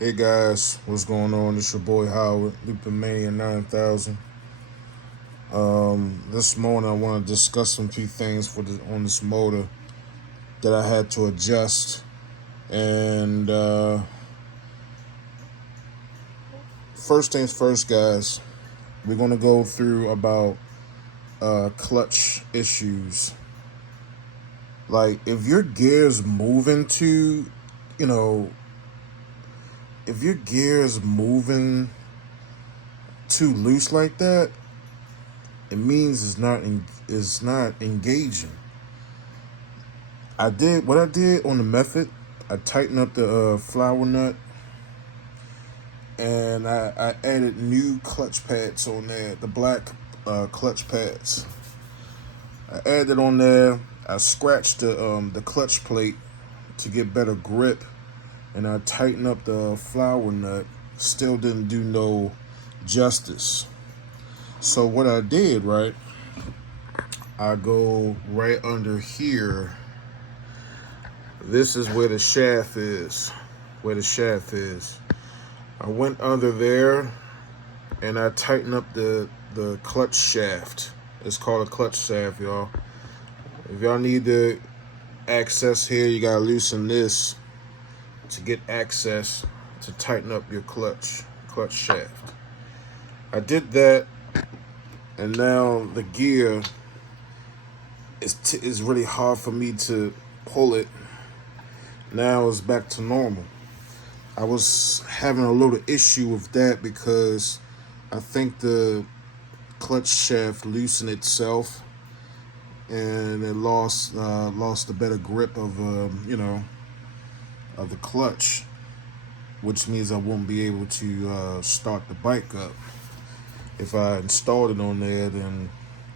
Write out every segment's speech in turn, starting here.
Hey guys, what's going on? It's your boy Howard, Loopomania 9000. This morning I want to discuss some few things on this motor that I had to adjust. And first things first, guys, we're gonna go through about clutch issues. Like if your gear's moving you know, if your gear's moving too loose like that, it means it's not engaging. What I did on the method. I tightened up the flower nut, and I added new clutch pads on there, the black clutch pads. I added on there. I scratched the clutch plate to get better grip, and I tightened up the flower nut. Still didn't do no justice. So what I did, right? I go right under here. This is where the shaft is. Where the shaft is. I went under there and I tightened up the clutch shaft. It's called a clutch shaft, y'all. If y'all need the access here, you gotta loosen this to get access to tighten up your clutch shaft. I did that, and now the gear is really hard for me to pull it. Now it's back to normal. I was having a little issue with that because I think the clutch shaft loosened itself, and it lost a better grip of of the clutch, which means I won't be able to start the bike up. If I installed it on there, then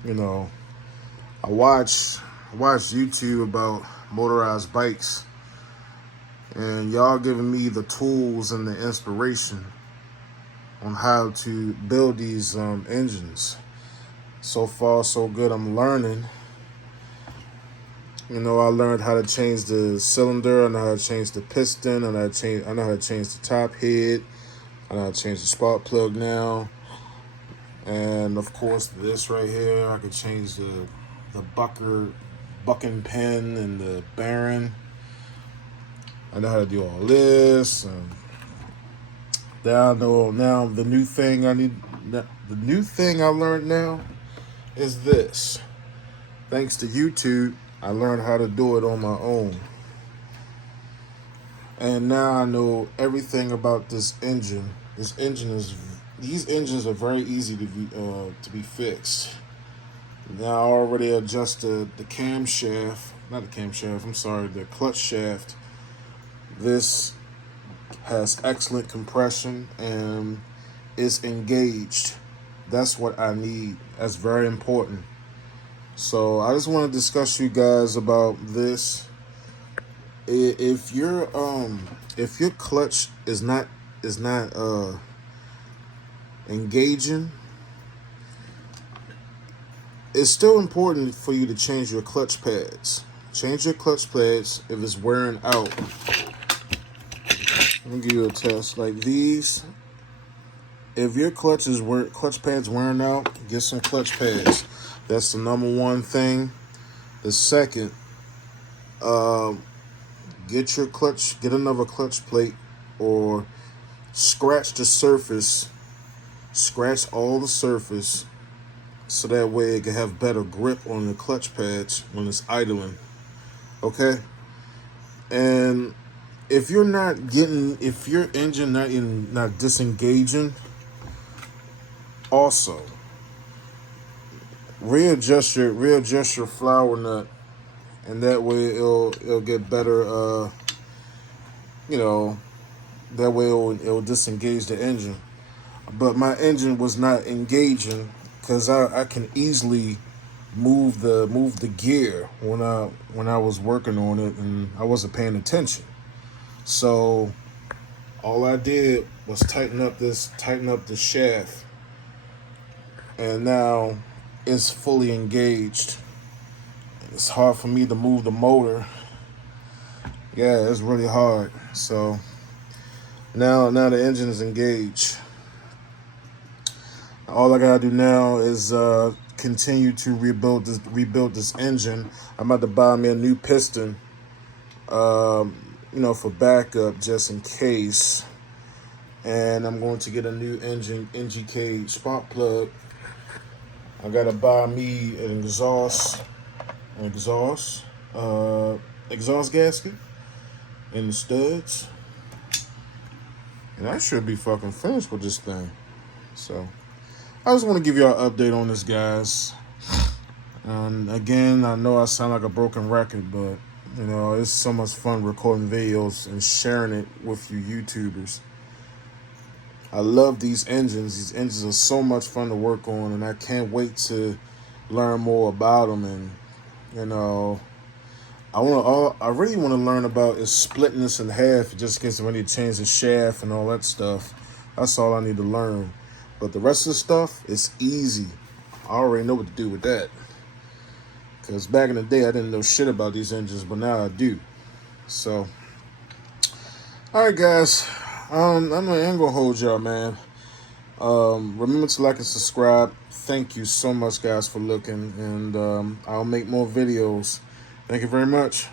you know I watch YouTube about motorized bikes, and y'all giving me the tools and the inspiration on how to build these engines. So far, so good. I'm learning. I learned how to change the cylinder. I know how to change the piston. I know how to change the top head. I know how to change the spark plug now. And of course, this right here, I can change the bucking pin and the bearing. I know how to do all this. And now I know now the new thing I need. The new thing I learned now is this. Thanks to YouTube, I learned how to do it on my own. And now I know everything about this engine. These engines are very easy to be fixed. Now I already adjusted the camshaft, not the camshaft. I'm sorry, the clutch shaft. This has excellent compression and is engaged. That's what I need. That's very important. So I just want to discuss you guys about this. If your clutch is not engaging, it's still important for you to change your clutch pads. Change your clutch pads if it's wearing out. Let me give you a test like these. If your clutch pads wearing out, get some clutch pads. That's the number one thing. The second, get another clutch plate, or scratch the surface, scratch all the surface, so that way it can have better grip on the clutch pads when it's idling. Okay? And if your engine not disengaging, also readjust your flower nut, and that way it'll get better. That way it'll disengage the engine. But my engine was not engaging because I can easily move the gear when I was working on it and I wasn't paying attention. So all I did was tighten up the shaft, and now it's fully engaged. It's hard for me to move the motor. Yeah, it's really hard. So Now the engine is engaged. All I gotta do now is continue to rebuild this engine. I'm about to buy me a new piston, for backup just in case. And I'm going to get a new engine NGK spark plug. I gotta buy me an exhaust, exhaust gasket, and the studs, and I should be fucking finished with this thing. So I just want to give y'all an update on this, guys. And again, I know I sound like a broken record, but it's so much fun recording videos and sharing it with you YouTubers. I love these engines. These engines are so much fun to work on, and I can't wait to learn more about them. And I really want to learn about is splitting this in half, just in case I need to change the shaft and all that stuff. That's all I need to learn. But the rest of the stuff is easy. I already know what to do with that. Because back in the day, I didn't know shit about these engines, but now I do. So, all right, guys. I'm not going to hold y'all, man. Remember to like and subscribe. Thank you so much, guys, for looking. And I'll make more videos. Thank you very much.